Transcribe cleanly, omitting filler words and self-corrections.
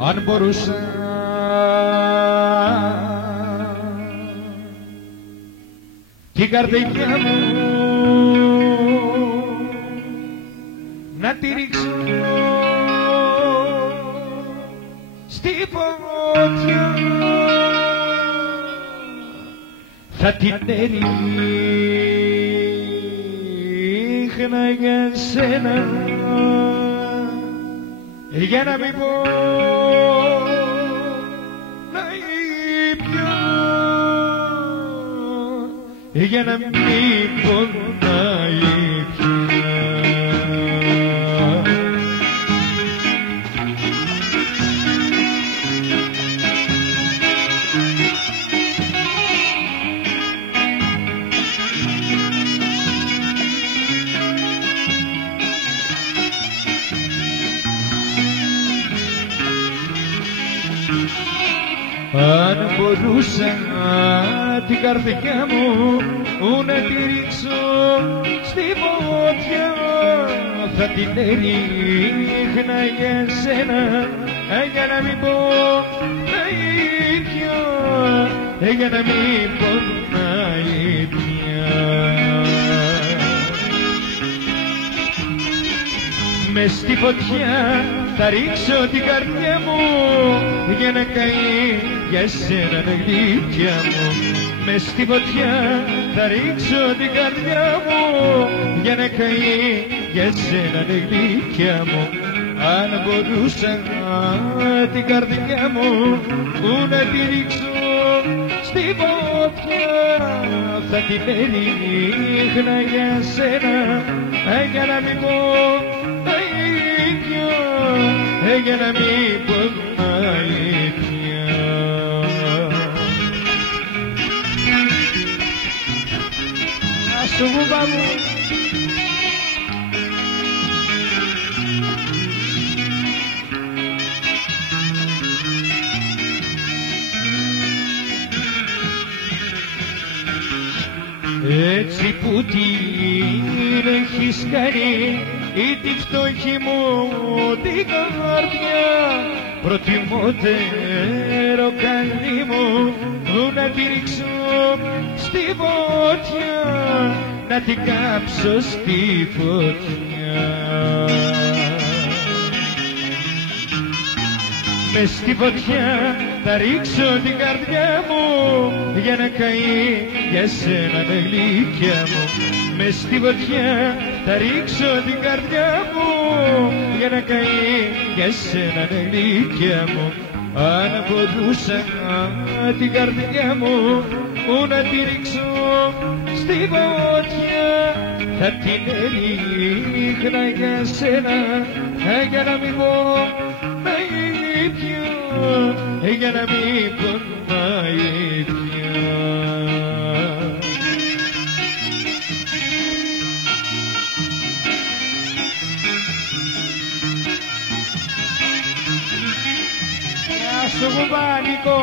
αν μπορούσα την καρδιά μου να τη ρίξω στη φωτιά, θα την έριχνα για σένα, για να μην πω να ήπια, για να μην πονάει πια. Αν μπορούσα την καρδιά μου να τη ρίξω στη φωτιά, θα την έριχνα για σένα, για να μην πω τα ίδια, για να μην πονάει πια. Μες στη φωτιά θα ρίξω την καρδιά μου για να καεί για σένα τα γλύκια μου. Μες στη φωτιά θα ρίξω την καρδιά μου για να καεί για σένα τα γλύκια μου. Αν μπορούσα την καρδιά μου να τη ρίξω στη φωτιά, θα την έριχνα για σένα, για να μην πω τα ίδια, για να μην πονάει πια. Ας το βουβά μου. Έτσι που την έχεις κάνει ή τη φτωχή μου την καρδιά, προτιμότερο καλή μου να τη ρίξω στη φωτιά, να την κάψω στη φωτιά. Μες στη φωτιά θα ρίξω την καρδιά μου για να καεί για σένα τα γλύκια μου. Μες στη φωτιά θα ρίξω την καρδιά μου για να καεί για σένα τα γλύκια μου. Αν μπορούσα την καρδιά μου να τη ρίξω στη φωτιά, θα την έριχνα για σένα, για να μην πω να πια, για να μην πονάει πια. Γεια σου κουμπάνικο.